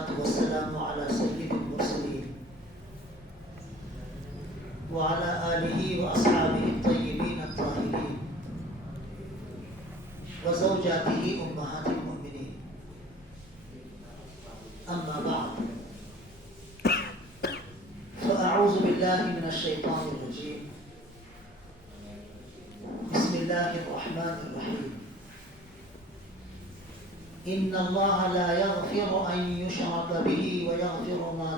والصلاة والسلام على سيد المرسلين وعلى آله وأصحابه الطيبين الطاهرين وزوجاته أمهات المؤمنين. أما بعد، فأعوذ بالله من الشيطان الرجيم. بسم الله الرحمن الرحيم. إن الله لا يغفر أن يشرك به ويغفر ما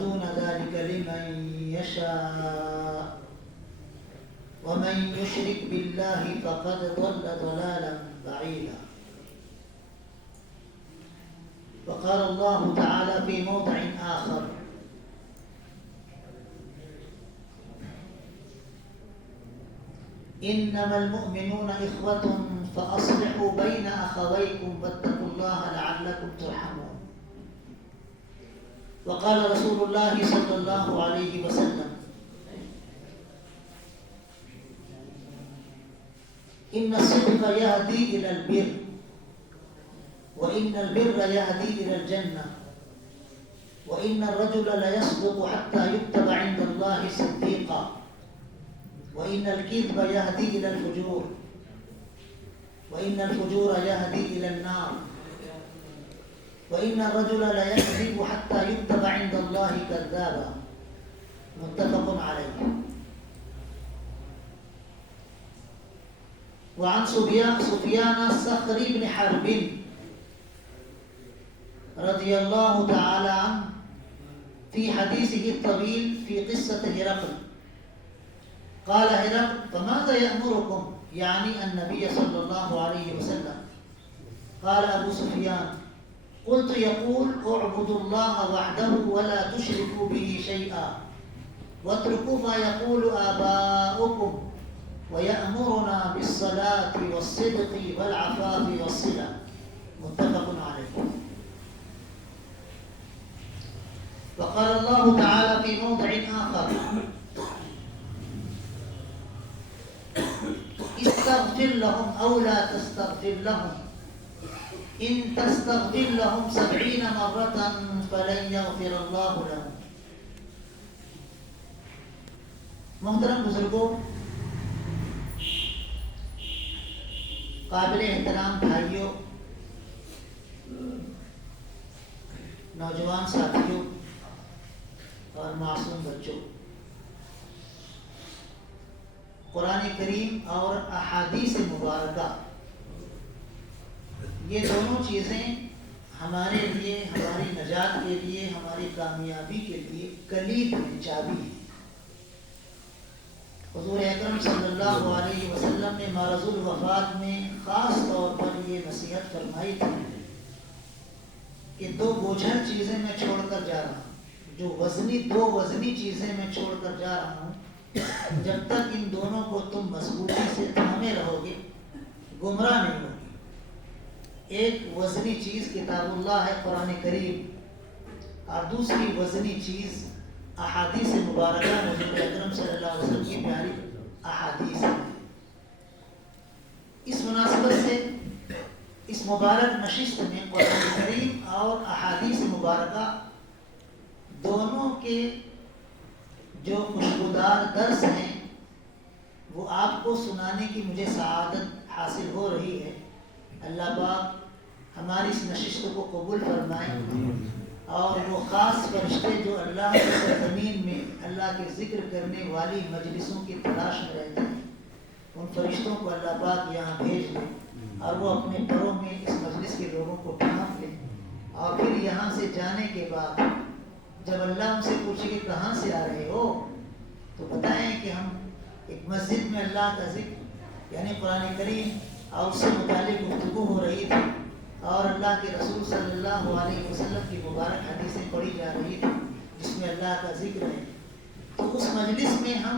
دون ذلك لمن يشاء ومن يشرك بالله فقد ضل ضلالا بعيدا. وقال الله تعالى في موضع آخر: إنما المؤمنون إخوة فأصلحوا بين أخويكم واتقوا الله لعلكم ترحمون. وقال رسول الله صلى الله عليه وسلم: إن الصدق يهدي إلى البر وإن البر يهدي إلى الجنة وإن الرجل ليصدق حتى يكتب عند الله صديقا وإن الكذب يهدي إلى الفجور وإن الفجور يهدي إلى النار وإن الرجل ليكذب حتى يكتب عند الله كذابا. متفق عليه. وعن سفيان الصخري بن حرب رضي الله تعالى عنه في حديثه الطويل في قصة هرقل قال هرقل: فماذا يأمركم؟ يعني النبي صلى الله عليه وسلم. قال أبو سفيان: قلت: يقول اعبدوا الله وحده ولا تشركوا به شيئا واتركوا ما يقول آباؤكم ويأمرنا بالصلاة والصدق والعفاف والصلة. متفق عليه. وقال الله تعالى في موضع آخر: استغفر لهم أو لا تستغفر لهم إن تستغفر لهم 70 مرة فلن يغفر الله لهم. محترم بزرگوں، قابل احترام بھائیوں، نوجوان ساتھیوں اور معصوم بچوں، قرآن کریم اور احادیث مبارکہ یہ دونوں چیزیں ہمارے لیے، ہماری نجات کے لیے، ہماری کامیابی کے لیے کلید ہیں، چابی ہیں۔ حضور اکرم صلی اللہ علیہ وسلم نے مرض الوفات میں خاص طور پر یہ نصیحت فرمائی تھی کہ دو بوجھل چیزیں میں چھوڑ کر جا رہا ہوں، دو وزنی چیزیں میں چھوڑ کر جا رہا ہوں، جب تک ان دونوں کو تم مضبوطی سے تھامے رہو گے گمراہ نہیں ہوگی۔ ایک وزنی چیز کتاب اللہ ہے، قرآن کریم، اور دوسری وزنی چیز احادیث مبارکہ حضور اکرم صلی اللہ علیہ وسلم کی پیاری احادیث ہے۔ اس مناسبت سے اس مبارک نشست میں قرآن کریم اور احادیث مبارکہ دونوں کے جو خوشبودار درس ہیں وہ آپ کو سنانے کی مجھے سعادت حاصل ہو رہی ہے۔ اللہ پاک ہماری اس نشست کو قبول فرمائے، اور وہ خاص فرشتے جو اللہ کی سرزمین میں اللہ کے ذکر کرنے والی مجلسوں کی تلاش میں رہتے ہیں، ان فرشتوں کو اللہ پاک یہاں بھیج دیں اور وہ اپنے پروں میں اس مجلس کے لوگوں کو ڈھانپ لیں، اور پھر یہاں سے جانے کے بعد جب اللہ ان سے پوچھے کہ کہاں سے آ رہے ہو تو بتائیں کہ ہم ایک مسجد میں اللہ کا ذکر یعنی قرآن کریم اور اس سے متعلق گفتگو ہو رہی تھی، اور اللہ کے رسول صلی اللہ علیہ وسلم کی مبارک حدیثیں پڑھی جا رہی تھی جس میں اللہ کا ذکر ہے۔ تو اس مجلس میں ہم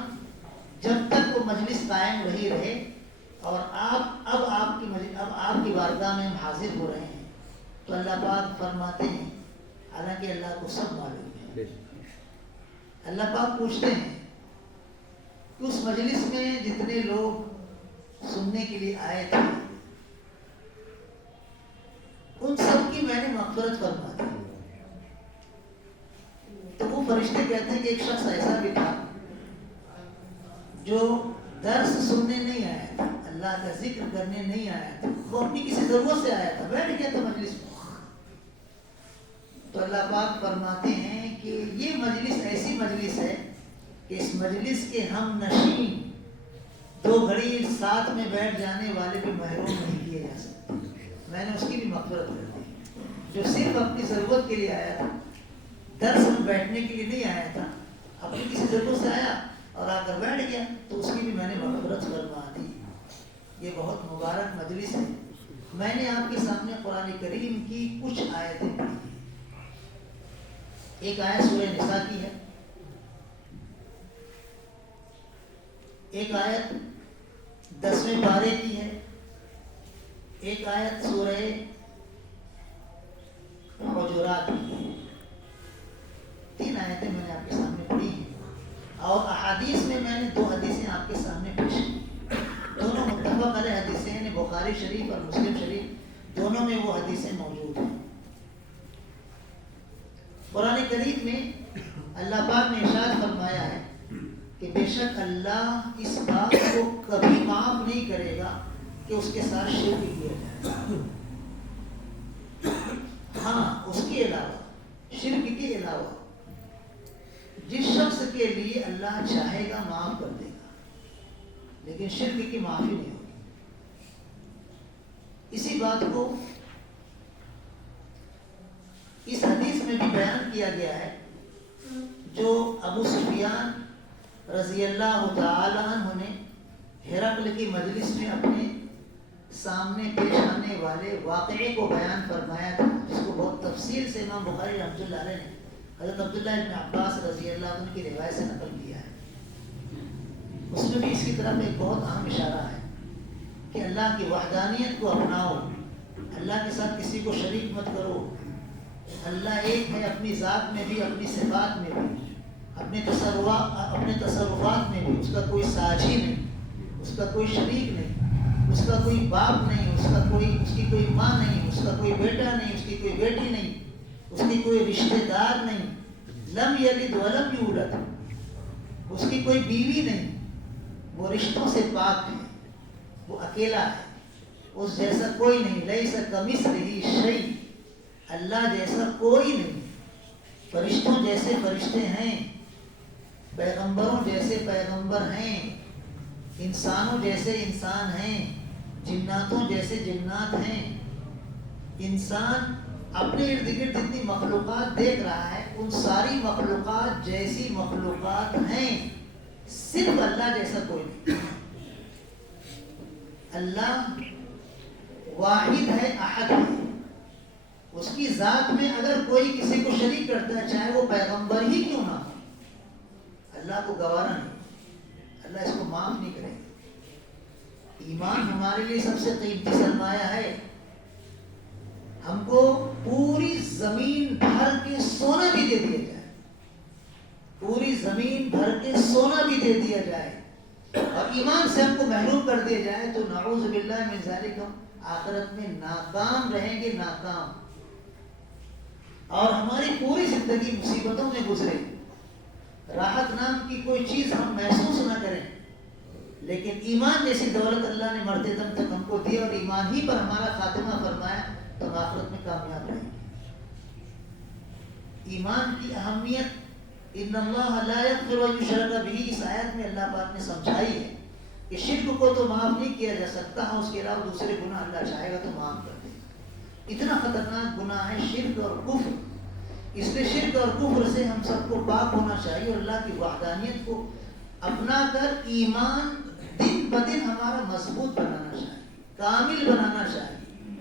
جب تک وہ مجلس قائم رہی رہے اور اب آپ کی بارگاہ میں ہم حاضر ہو رہے ہیں تو اللہ پاک فرماتے ہیں، حالانکہ اللہ کو سب معلوم ہے، اللہ پاک پوچھتے ہیں کہ اس مجلس میں جتنے لوگ سننے کے لیے آئے تھے کہتے ہیں کہ ایک شخص ایسا بھی تھا جو درس سننے نہیں آیا تھا، اللہ کا ذکر کرنے نہیں آیا تھا، وہ اپنی کسی ضرورت سے آیا تھا، بیٹھ گیا تھا مجلس میں. تو اللہ پاک فرماتے ہیں کہ یہ مجلس ایسی مجلس ہے کہ اس مجلس کے ہم نشین 2 گھڑی ساتھ میں بیٹھ جانے والے بھی محروم نہیں کیے جا سکتے. میں نے اس کی بھی مغفرت کر دی. جو صرف اپنی ضرورت کے لیے آیا تھا، درس میں بیٹھنے کے لیے نہیں آیا تھا، اپنی کسی ضرورت سے آیا اور آ کر بیٹھ گیا، تو اس کی بھی میں نے مغفرت فرما دی. یہ بہت مبارک مجلس ہے. میں نے آپ کے سامنے قرآن کریم کی کچھ آیتیں پڑھی. ایک آیت سورہ نساء کی ہے، ایک آیت 10ویں پارے کی ہے، ایک آیت سورہ حجرات کی ہے. 3 آیتیں میں نے آپ کے سامنے پڑھی ہیں. اور احادیث میں نے 2 حدیثیں آپ کے سامنے پیش کی. دونوں متفق علیہ حدیثیں ہیں، بخاری شریف اور مسلم شریف دونوں میں وہ حدیثیں موجود ہیں. قرآن کریم میں اللہ پاک نے ارشاد فرمایا ہے کہ بے شک اللہ اس بات کو کبھی معاف نہیں کرے گا کہ اس کے ساتھ شرک کیا جائے. ہاں، اس کے علاوہ، شرک کے علاوہ جس شخص کے لیے اللہ چاہے گا معاف کر دے گا، لیکن شرک کی معافی نہیں ہوگی. اسی بات کو اس حدیث میں بھی بیان کیا گیا ہے جو ابو سفیان رضی اللہ تعالی عنہ نے ہرقل کی مجلس میں اپنے سامنے پیش آنے والے واقعے کو بیان فرمایا تھا، جس کو بہت تفصیل سے امام بخاری رحمۃ اللہ علیہ نے حضرت عبداللہ ابن عباس رضی اللہ عنہ کی روایت سے نقل کیا ہے. اس میں بھی اس کی طرف ایک بہت اہم اشارہ ہے کہ اللہ کی وحدانیت کو اپناؤ، اللہ کے ساتھ کسی کو شریک مت کرو. اللہ ایک ہے، اپنی ذات میں بھی، اپنی صفات میں بھی، اپنے تصرفات میں بھی. اس کا کوئی ساجی نہیں، اس کا کوئی شریک نہیں، اس کا کوئی باپ نہیں، اس کی کوئی ماں نہیں، اس کا کوئی بیٹا نہیں، اس کی کوئی بیٹی نہیں، اس کی کوئی رشتہ دار نہیں. لم یلد ولم یولد، اس کی کوئی بیوی نہیں. وہ رشتوں سے پاک ہے، وہ اکیلا ہے، اس جیسا کوئی نہیں. لیس کمثلہ شیء، اللہ جیسا کوئی نہیں. فرشتوں جیسے فرشتے ہیں، پیغمبروں جیسے پیغمبر ہیں، انسانوں جیسے انسان ہیں، جناتوں جیسے جنات ہیں. انسان اپنے ارد گرد جتنی مخلوقات دیکھ رہا ہے، ان ساری مخلوقات جیسی مخلوقات ہیں، صرف اللہ جیسا کوئی نہیں. اللہ واحد ہے، احد ہے. اس کی ذات میں اگر کوئی کسی کو شریک کرتا ہے، چاہے وہ پیغمبر ہی کیوں نہ ہو، اللہ کو گوارا نہیں، اللہ اس کو معاف نہیں کرے گا. ایمان ہمارے لیے سب سے قیمتی سرمایہ ہے. ہم کو پوری زمین بھر کے سونا بھی دے دیا جائے، پوری زمین بھر کے سونا بھی دے دیا جائے، اور ایمان سے ہم کو محروم کر دیا جائے، تو نعوذ باللہ من ذالک ہم آخرت میں ناکام رہیں گے، ناکام. اور ہماری پوری زندگی مصیبتوں میں گزرے، راحت نام کی کوئی چیز ہم محسوس نہ کریں، لیکن ایمان جیسی دولت اللہ نے مرتے دم تک ہم کو دی اور ایمان ہی پر ہمارا خاتمہ فرمایا، تو ہم آخرت میں کامیاب رہیں گے. ایمان کی اہمیت ان اللہ لا یغفر ان یشرک بہ، اس آیت میں اللہ پاک نے سمجھائی ہے کہ شرک کو تو معاف نہیں کیا جا سکتا، ہاں اس کے علاوہ دوسرے گناہ اللہ چاہے گا تو معاف کر دے گا. اتنا خطرناک گناہ ہے شرک اور کفر. اس لیے شرک اور کفر سے ہم سب کو پاک ہونا چاہیے، اور اللہ کی وحدانیت کو اپنا کر ایمان دن بدن ہمارا مضبوط بنانا چاہیے، کامل بنانا چاہیے.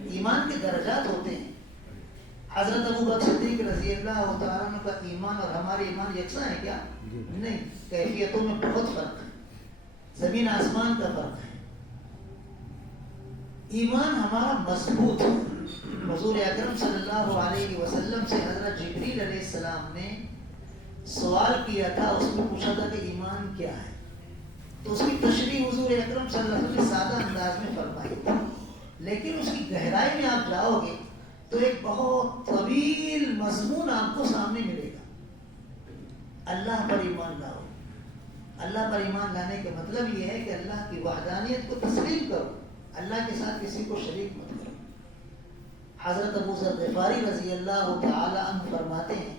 ایمان کے درجات ہوتے ہیں. حضرت ابو بکر صدیق رضی اللہ تعالیٰ عنہ کا ایمان اور ہمارے ایمان یکساں ہے کیا؟ نہیں، کیفیتوں میں بہت فرق ہے، زمین آسمان کا فرق ہے. ایمان ہمارا مضبوط ہے. حضور اکرم صلی اللہ علیہ وسلم سے حضرت جبریل علیہ السلام نے سوال کیا تھا، اس میں پوچھا تھا کہ ایمان کیا ہے، تو اس کی تشریح حضور اکرم صلی اللہ علیہ وسلم نے سادہ انداز میں فرمائی، لیکن اس کی گہرائی میں آپ جاؤ گے تو ایک بہت طویل مضمون آپ کو سامنے ملے گا. اللہ پر ایمان لاؤ. اللہ پر ایمان لانے کا مطلب یہ ہے کہ اللہ کی وحدانیت کو تسلیم کرو, اللہ کے ساتھ کسی کو شریک مت کرو. حضرت ابو ذر غفاری رضی اللہ تعالی عنہ فرماتے ہیں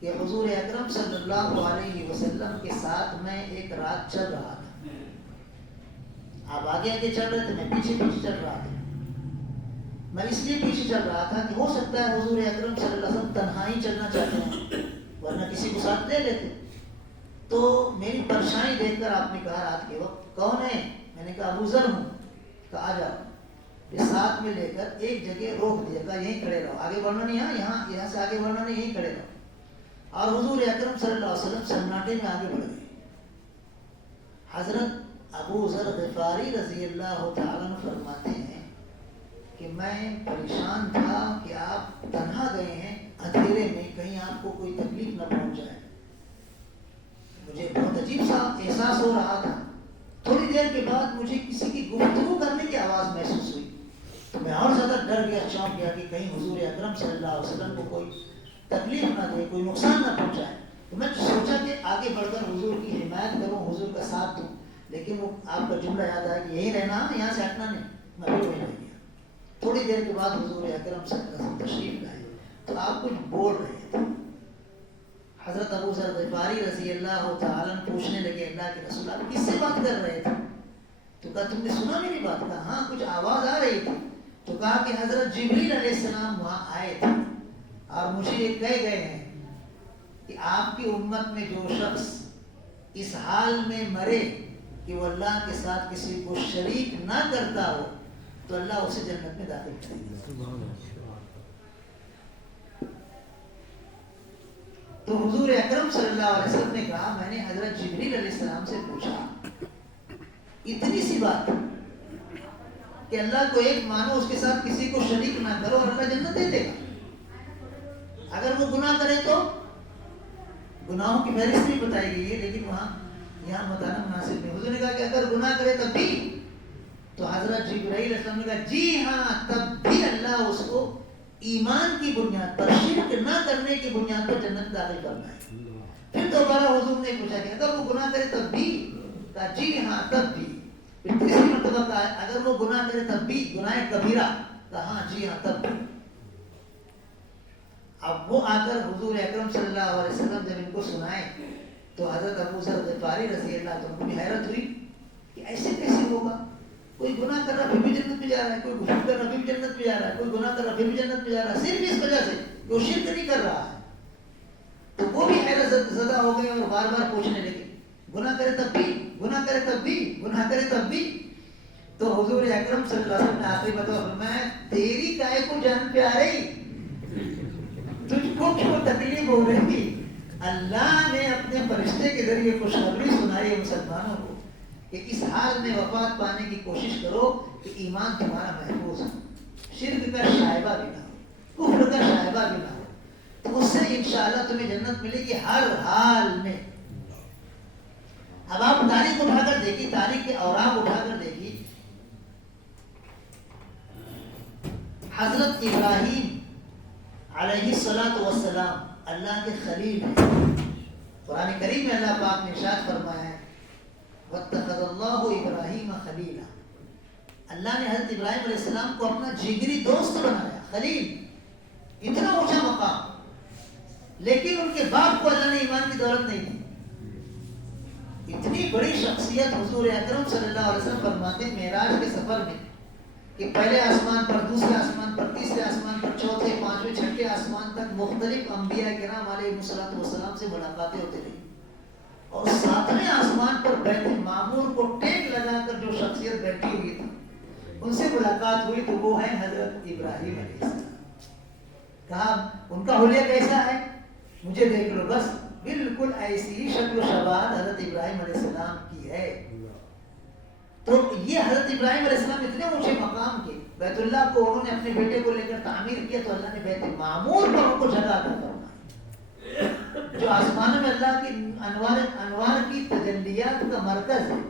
کہ حضور اکرم صلی اللہ علیہ وسلم کے ساتھ میں ایک رات چل رہا تھا. آپ آگے آگے چل رہے تھے, میں پیچھے پیچھے چل رہا تھا. میں اس لیے پیچھے چل رہا تھا کہ ہو سکتا ہے حضور اکرم صلی اللہ علیہ وسلم تنہائی چلنا چاہتے ہیں, ورنہ کسی کو ساتھ لے لیتے. تو میری پرچھائی دیکھ کر آپ نے کہا رات کے وقت کون ہے؟ میں نے کہا ابو ذر ہوں. کہا آ جاؤ. یہ ساتھ میں لے کر ایک جگہ روک دیا, کہا یہیں کھڑے رہو, آگے بڑھنا نہیں, یہاں سے آگے بڑھنا نہیں, یہیں کھڑے رہو. اور حضور اکرم صلی اللہ علیہ وسلم سناٹے میں آگے بڑھ گئے. حضرت ابو ذر غفاری رضی اللہ تعالیٰ عنہ فرماتے ہیں کہ میں پریشان تھا کہ آپ تنہا گئے ہیں اندھیرے میں, کہیں آپ کو کوئی تکلیف نہ پہنچ جائے. مجھے بہت عجیب سا احساس ہو رہا تھا. تھوڑی دیر کے بعد مجھے کسی کی گفتگو کرنے کی آواز محسوس ہوئی, تو میں اور زیادہ ڈر گیا, چونک گیا کہ کہیں حضور اکرم صلی اللہ علیہ وسلم کو کوئی تکلیف نہ دے, کوئی نقصان نہ پہنچائے. تو میں سوچا کہ آگے بڑھ کر حضور کی حمایت کروں, حضور کا ساتھ دوں. لیکن وہ آپ کا جملہ یاد آیا کہ یہی رہنا, یہاں سے ہٹنا نہیں. میں بھی وہیں رہ گیا. تھوڑی دیر کے بعد حضور اکرم صلی اللہ علیہ وسلم تشریف لائے, تو آپ کچھ بول رہے تھے. حضرت ابو ذر غفاری رضی اللہ تعالیٰ پوچھنے لگے, اللہ کے رسول آپ کس سے بات کر رہے تھے؟ تو کہا تم نے سنا میری بات؟ کہا ہاں کچھ آواز آ رہی تھی. تو کہا کہ حضرت جبریل علیہ السلام وہاں آئے تھے اور مجھے یہ کہہ گئے ہیں کہ آپ کی امت میں جو شخص اس حال میں مرے کہ وہ اللہ کے ساتھ کسی کو شریک نہ کرتا ہو, تو اللہ اسے جنت میں داخل کرے گا. تو حضور اکرم صلی اللہ علیہ وسلم نے کہا میں نے حضرت جبریل علیہ السلام سے پوچھا, اتنی سی بات کہ اللہ کو ایک مانو, اس کے ساتھ کسی کو شریک نہ کرو, اور اللہ جنت دے دے گا. اگر وہ گناہ کرے تو گناہوں کی فہرست بھی بتائی گئی ہے, لیکن یہاں بتانا مناسب نہیں. حضور نے کہا کہ اگر گناہ کرے تب بھی, تو حضرت جبرائیل علیہ السلام نے کہا جی ہاں تب بھی اللہ اس کو ایمان کی بنیاد پر, شرک نہ کرنے کی بنیاد پر جنت داخل کرنا ہے. پھر دوبارہ حضور نے پوچھا کہ اگر وہ گناہ کرے تب بھی, کہا جی ہاں تب بھی. پھر تیسری مرتبہ کہا اگر وہ گناہ کرے تب بھی, گناہ کبیرہ, کہا ہاں جی ہاں تب بھی. اب وہ آ کر حضور اکرم صلی اللہ علیہ وسلم جب ان کو سنائے, تو حضرت ابو ذر غفاری رضی اللہ عنہ کو بھی حیرت ہوئی کہ ایسے کیسے ہوگا, کوئی گناہ کر رہا پھر بھی جنت میں جا رہا ہے, کوئی گناہ کر رہا پھر بھی جنت میں جا رہا ہے, کوئی گناہ کر رہا پھر بھی جنت میں جا رہا ہے, صرف اس وجہ سے کہ وہ شرک نہیں کر رہا ہے. تو وہ بھی حیرت زدہ ہو گئے اور بار بار پوچھنے لگے گناہ کرے تب بھی, گناہ کرے تب بھی, گناہ کرے تب بھی. تو حضور اکرم صلی اللہ علیہ وسلم نے آخری بتاؤ فرمایا تیری کائے کو جان پیارے, تجھ کو کیوں تکلیف ہو رہی؟ اللہ نے اپنے فرشتے کے ذریعے خوشخبری سنائی ہے مسلمانوں کو کہ اس حال میں وفات پانے کی کوشش کرو کہ ایمان تمہارا محفوظ ہو, شرک کا شائبہ بھی نہ ہو, کفر کا شائبہ بھی نہ ہو, تو اس سے انشاءاللہ تمہیں جنت ملے گی ہر حال میں. اب آپ تاریخ اٹھا کر دیکھیے, تاریخ کے اوراق اٹھا کر دیکھیے. حضرت ابراہیم علیہ السلام اللہ کے خلیل ہیں. قرآن کریم میں اللہ پاک نے ارشاد فرمایا ہے واتخذ اللہ ابراہیم خلیلا, اللہ نے حضرت ابراہیم علیہ السلام کو اپنا جگری دوست بنایا, خلیل. اتنا اونچا مقام, لیکن ان کے باپ کو اللہ نے ایمان کی دولت نہیں دی. اتنی بڑی شخصیت حضور اکرم صلی اللہ علیہ وسلم فرماتے ہیں معراج کے سفر میں کہ پہلے آسمان پر, دوسرے آسمان پر, تیسرے آسمان پر, چوتھے, پانچویں, چھٹے آسمان تک مختلف انبیاء کرام علیہ السلام سے ملاقاتیں ہوتی رہی. اور ساتویں آسمان پر بیت معمور کو ٹیک لگا کر جو شخصیت بیٹھی ہوئی تھی ان سے ملاقات ہوئی, تو وہ ہے حضرت ابراہیم علیہ السلام. کہا ان کا حلیہ کیسا ہے مجھے دیکھ لو بس, بالکل ایسی ہی شکل و شباہت حضرت ابراہیم علیہ السلام کی ہے. تو یہ حضرت ابراہیم علیہ السلام اتنے اونچے مقام کے, بیت اللہ کو انہوں نے اپنے بیٹے کو لے کر تعمیر کیا, تو اللہ نے بیت معمور پر ان کو جگہ عطا فرمائی جو آسمانوں میں اللہ کی انوار کی تجلیات کا مرکز ہے.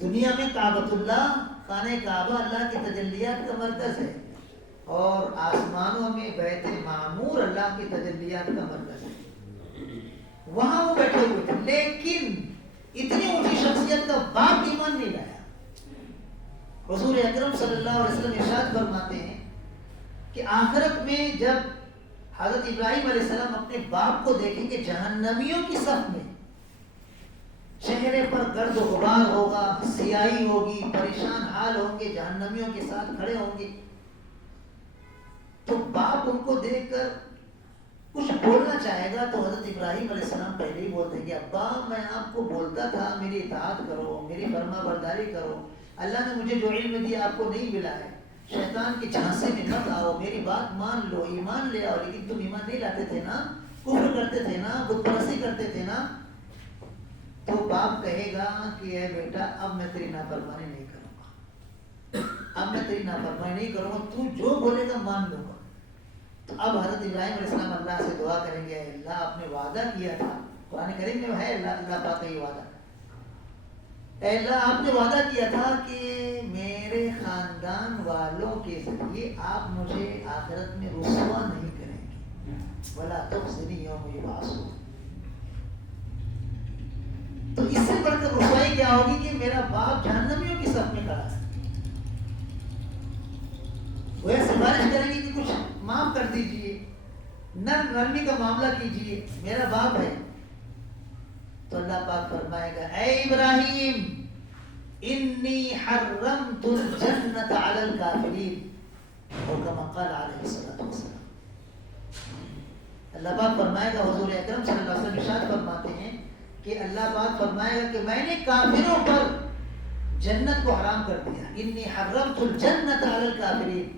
دنیا میں کعبۃ اللہ, خانہ کعبہ اللہ کی تجلیات کا مرکز ہے, اور آسمانوں میں بیت معمور اللہ کی تجلیات کا مرکز ہے. وہاں وہ بیٹھے ہوئے تھے، لیکن اتنی اونچی شخصیت کا باپ ایمان نہیں لایا۔ حضور اکرم صلی اللہ علیہ وسلم ارشاد فرماتے ہیں کہ آخرت میں جب حضرت ابراہیم علیہ السلام اپنے باپ کو دیکھیں گے جہنمیوں کی صف میں، چہرے پر گرد و غبار ہوگا، سیاہی ہوگی، پریشان حال ہوں گے، جہنمیوں کے ساتھ کھڑے ہوں گے، تو باپ ان کو دیکھ کر کچھ بولنا چاہے گا تو حضرت ابراہیم علیہ السلام پہلے ہی بول دیں گے ابا میں آپ کو بولتا تھا میری اطاعت کرو، میری فرما برداری کرو، اللہ نے مجھے جو علم دیا آپ کو نہیں ملا ہے، شیطان کے جھانسے میں مت آؤ، میری بات مان لو، ایمان لے آؤ۔ لیکن تم ایمان نہیں لاتے تھے نا، کفر کرتے تھے نا، بت پرستی کرتے تھے نا، تو باپ کہے گا کہ اے بیٹا اب میں تیری نافرمانی نہیں کروں گا، اب میں تیری نافرمانی نہیں کروں گا، تو جو بولے گا مان لوں گا۔ تو اب حضرت ابراہیم علیہ السلام اللہ سے دعا کریں گے اے اللہ آپ نے وعدہ کیا تھا، قرآن کریم میں ہے اللہ پاک کا یہ وعدہ، اے اللہ آپ نے وعدہ کیا تھا کہ میرے خاندان والوں کے ذریعے آپ مجھے آخرت میں رسوا نہیں کریں گے، وَلَا تُخْزِنِي يَوْمَ يُبْعَثُونَ۔ تو اس سے بڑھ کر رسوائی کیا ہوگی کہ میرا باپ جہنمیوں کی صف میں کھڑا ہے، وہ سفارش کریں گے کہ کچھ معاف کر دیجئے، نرمی کا معاملہ کیجئے، میرا باپ ہے۔ تو اللہ پاک فرمائے گا اے ابراہیم انی حرمت الجنت علی الکافرین، اور کما قال علیہ الصلوۃ والسلام۔ اللہ پاک فرمائے گا، حضور اکرم صلی اللہ علیہ وسلم ارشاد فرماتے ہیں کہ اللہ پاک فرمائے گا کہ میں نے کافروں پر جنت کو حرام کر دیا، انی حرمت الجنت علی الکافرین،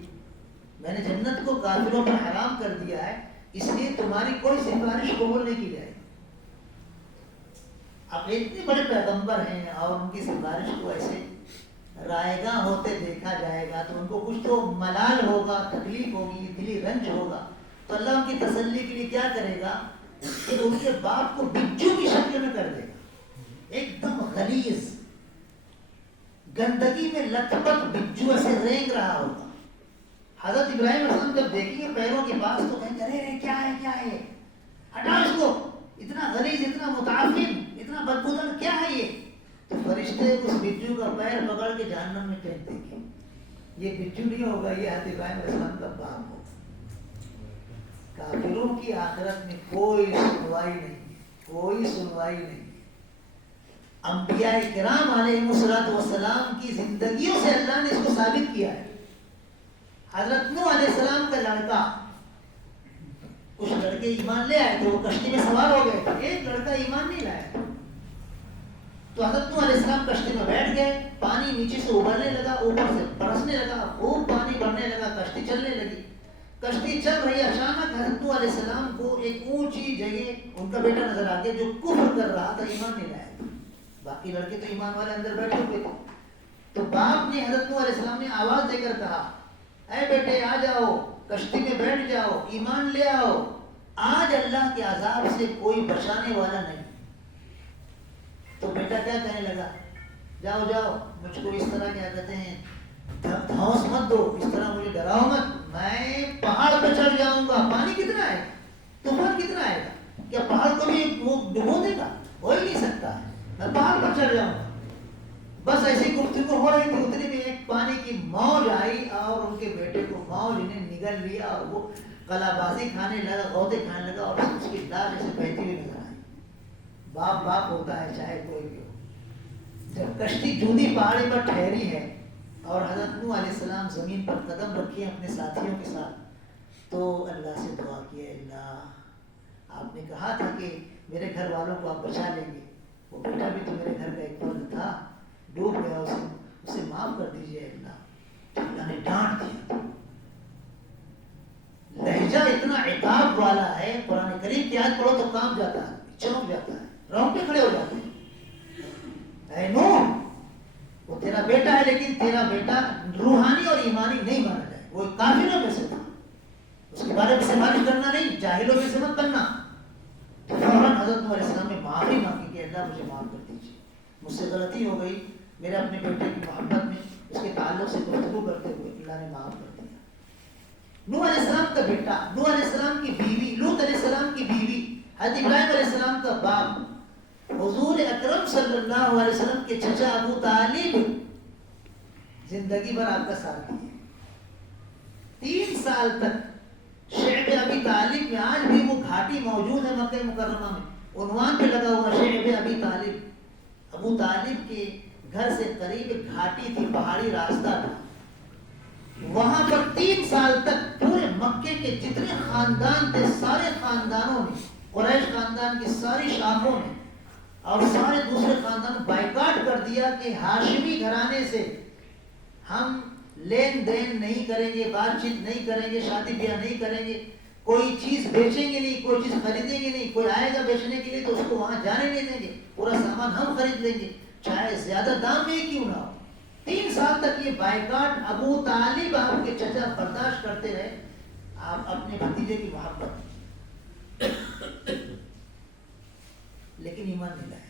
میں نے جنت کو کافروں پر حرام کر دیا ہے، اس لیے تمہاری کوئی سفارش قبول نہیں کی جائے۔ اب اتنے بڑے پیغمبر ہیں اور ان کی سفارش کو ایسے رائے گاں ہوتے دیکھا جائے گا تو ان کو کچھ تو ملال ہوگا، تکلیف ہوگی، دلی رنج ہوگا، تو اللہ ان کی تسلی کے لیے کیا کرے گا کہ ان کے باپ کو بچو کی شکل میں کر دے گا، ایک دم غلیظ گندگی میں لت پت بچو ایسے رینگ رہا ہوگا۔ حضرت ابراہیم علیہ السلام جب دیکھیں گے پیروں کے پاس تو کہیں گے ارے کیا ہے کیا ہے، ہٹاؤ اس کو، اتنا غلیظ، اتنا متعفن، اتنا بدبودار کیا ہے یہ؟ تو فرشتے اس بچو کا پیر پکڑ کے جہنم میں پھینک دیں گے۔ یہ بچو نہیں ہوگا، یہ حضرت ابراہیم علیہ السلام کا باپ ہوگا۔ کافروں کی آخرت میں کوئی سنوائی نہیں، کوئی سنوائی نہیں۔ انبیاء کرام علیہ السلام کی زندگیوں سے اللہ نے اس کو ثابت کیا ہے۔ حضرت نوح علیہ السلام کا لڑکا، کچھ لڑکے ایمان لے آئے تھے، وہ کشتی میں سوار ہو گئے تھے، ایک لڑکا ایمان نہیں لایا، تو حضرت نوح علیہ السلام کشتی میں بیٹھ گئے، پانی نیچے سے ابلنے لگا، اوپر سے برسنے لگا، خوب پانی بڑھنے لگا، کشتی چلنے لگی، کشتی چل رہی، اچانک حضرت نوح علیہ السلام کو ایک اونچی جگہ ان کا بیٹا نظر آ گیا جو کفر کر رہا تھا، ایمان نہیں لایا تھا، باقی لڑکے تو ایمان والے اندر بیٹھے ہوئے تھے۔ تو باپ نے حضرت نوح علیہ السلام نے آواز دے کر کہا اے بیٹے آ جاؤ، کشتی میں بیٹھ جاؤ، ایمان لے آؤ، آج اللہ کے عذاب سے کوئی بچانے والا نہیں۔ تو بیٹا کیا کہنے لگا، جاؤ جاؤ، مجھ کو اس طرح کیا کہتے ہیں دھوس مت دو، اس طرح مجھے ڈراؤ مت، میں پہاڑ پہ چڑھ جاؤں گا، پانی کتنا ہے، طوفان کتنا آئے گا، کیا پہاڑ کو بھی وہ ڈبو دے گا، ہو ہی نہیں سکتا ہے، میں پہاڑ پر چڑھ جاؤں گا۔ بس ایسی گفتگو ہو رہی تھی، اتنی میں ایک پانی کی موج آئی اور ان کے بیٹے کو موج نے نگل لیا اور وہ قلا بازی کھانے لگا، غوطے کھانے لگا اور اس کی لاش ایسے بہتی ہوئی نظر آئی۔ باپ باپ ہوتا ہے چاہے کوئی بھی ہو۔ جب کشتی جودی پہاڑی پر ٹھہری ہے اور حضرت نوح علیہ السلام زمین پر قدم رکھے اپنے ساتھیوں کے ساتھ، تو اللہ سے دعا کی اللہ آپ نے کہا تھا کہ میرے گھر والوں کو آپ بچا لیں گے، وہ بیٹا بھی تو میرے گھر کا ایک فرد تھا، ڈوب گیا، اسے معاف کر دیجئے اللہ۔ اللہ نے ڈانٹ دیا۔ لہجہ اتنا عتاب والا ہے، قرآن کریم کی آیت پڑھو تو کام جاتا ہے، چمک جاتا ہے، رونگٹے کھڑے ہو جاتے ہیں۔ اے نوح، وہ تیرا بیٹا ہے لیکن تیرا بیٹا روحانی اور ایمانی نہیں مانا جائے، وہ کافروں میں سے تھا، اس کے بارے میں سفارش کرنا نہیں، جاہلوں میں سے مت بننا۔ تو فوراً حضرت نوح علیہ السلام نے معافی مانگی کہ اللہ مجھے معاف کر دیجیے، مجھ سے غلطی ہو گئی، میرے اپنے بیٹے کی محبت میں اس کے تعلق سے گفتگو کرتے ہوئے اللہ نے معاف کر دیا۔ نوح علیہ السلام کا بیٹا، نوح علیہ السلام کی بیوی، لوط علیہ السلام کی بیوی حضرت ابراہیم علیہ السلام کا باپ حضور اکرم صلی اللہ علیہ وسلم کے چچا ابو طالب زندگی بھر آپ کا ساتھ دیے. 3 سال تک شعب ابی طالب میں آج بھی وہ گھاٹی موجود ہے مکہ مکرمہ میں, عنوان پہ لگا ہوا شعب ابی طالب. ابو طالب کے گھر سے قریب ایک گھاٹی تھی, پہاڑی راستہ تھا, وہاں پر 3 سال تک پورے مکے کے جتنے خاندان تھے سارے خاندانوں نے, قریش خاندان کی ساری شاخوں نے اور سارے دوسرے خاندان بائیکاٹ کر دیا کہ ہاشمی گھرانے سے ہم لین دین نہیں کریں گے, بات چیت نہیں کریں گے, شادی بیاہ نہیں کریں گے, کوئی چیز بیچیں گے نہیں, کوئی چیز خریدیں گے نہیں, کوئی آئے گا بیچنے کے لیے تو اس کو وہاں جانے نہیں دیں گے, پورا سامان ہم خرید لیں گے چاہے زیادہ دام میں کیوں نہ ہو. 3 سال تک یہ بائیکاٹ ابو طالب آپ کے چچا برداشت کرتے رہے, آپ اپنے بھتیجے کی محبت, لیکن ایمان نہیں لائے.